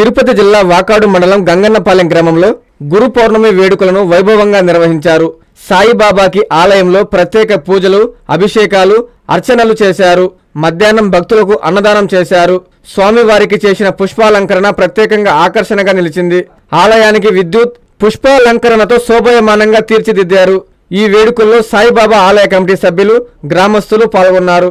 తిరుపతి జిల్లా వాకాడు మండలం గంగన్నపాలెం గ్రామంలో గురు పౌర్ణమి వేడుకలను వైభవంగా నిర్వహించారు. సాయిబాబాకి ఆలయంలో ప్రత్యేక పూజలు అభిషేకాలు అర్చనలు చేశారు. మధ్యాహ్నం భక్తులకు అన్నదానం చేశారు. స్వామివారికి చేసిన పుష్పాలంకరణ ప్రత్యేకంగా ఆకర్షణగా నిలిచింది. ఆలయానికి విద్యుత్ పుష్పాలంకరణతో శోభయమానంగా తీర్చిదిద్దారు. ఈ వేడుకల్లో సాయిబాబా ఆలయ కమిటీ సభ్యులు గ్రామస్తులు పాల్గొన్నారు.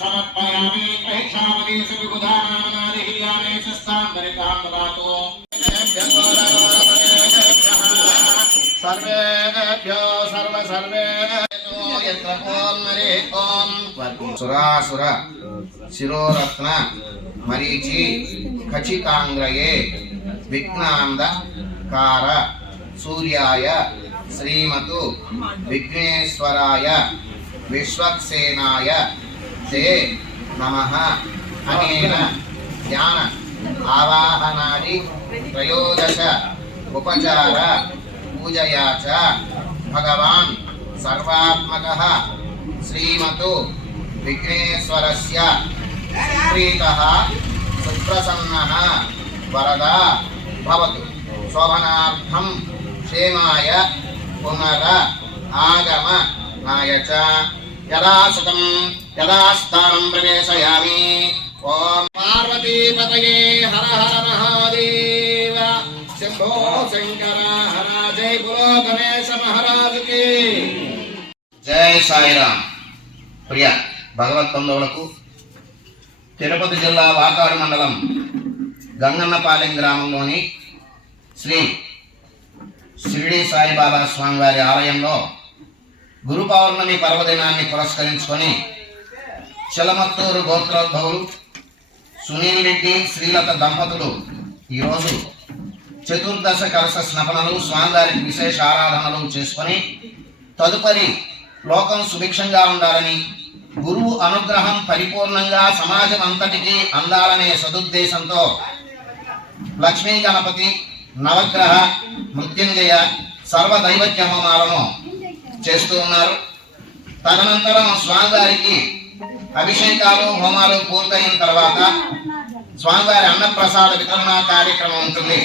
సమర్పయామి ప్రేక్షామణి సువిబుధానామనాదిహ్యామే సస్తాంబరితాం దాతో సర్వేభ్యో సర్వ ఓం సురాసుర శిరోరత్న మరీచి ఖచితాంగ్రయే విఘ్నాంద కార సూర్యాయ శ్రీమతు విఘ్నేశ్వరాయ విశ్వక్సేనాయ से नमः। अनेन ज्ञान, आवाहनादि उपचार, पूजया च। भगवान् सर्वात्मकः। श्रीमतो विघ्नेश्वरस्य प्रीतः सुप्रसन्नः वरदा भवतु। शोभनार्थं क्षेमाय पुनर आगमनाय चला यदा सुतम् సుతం ప్రవేశయామి ఓం పార్వతీపతయే హర హర మహాదేవ శంభో శంకర హర జై గురో గణేశ మహారాజు కి జై సాయిరామ్ ప్రియ భగవత్ తిరుపతి జిల్లా వాకాడు మండలం గంగన్నపాలెం గ్రామంలోని శ్రీ షిరిడి సాయిబాబా స్వామివారి ఆలయంలో గురు పౌర్ణమి పర్వదినాన్ని పురస్కరించుకొని చిలమత్తూరు గోత్రోద్భవులు సునీల్ రెడ్డి శ్రీలత దంపతులు ఈరోజు చతుర్దశ కలశ స్నపనలు స్వామివారికి విశేష ఆరాధనలు చేసుకొని తదుపరి లోకం సుభిక్షంగా ఉండాలని గురువు అనుగ్రహం పరిపూర్ణంగా సమాజం అంతటికీ అందాలనే సదుద్దేశంతో లక్ష్మీ గణపతి నవగ్రహ మృత్యుంజయ సర్వదైవత్య హోమాలను చేస్తూ ఉన్నారు. తదనంతరం స్వామివారికి అభిషేకాలు హోమాలు పూర్తయిన తర్వాత స్వామివారి అన్నప్రసాద వితరణ కార్యక్రమం ఉంటుంది.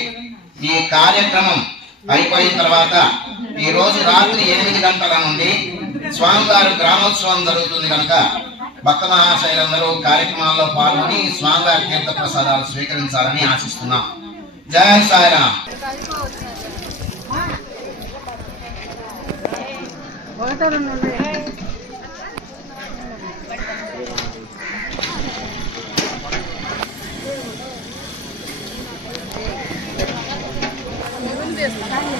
ఈ కార్యక్రమం అయిపోయిన తర్వాత ఈ రోజు రాత్రి ఎనిమిది గంటల నుండి స్వామివారి గ్రామోత్సవం జరుగుతుంది కనుక భక్త మహాశైలందరూ కార్యక్రమాల్లో పాల్గొని స్వామివారి తీర్థ ప్రసాదాలు స్వీకరించాలని ఆశిస్తున్నాం. జయ సాయిరామ్.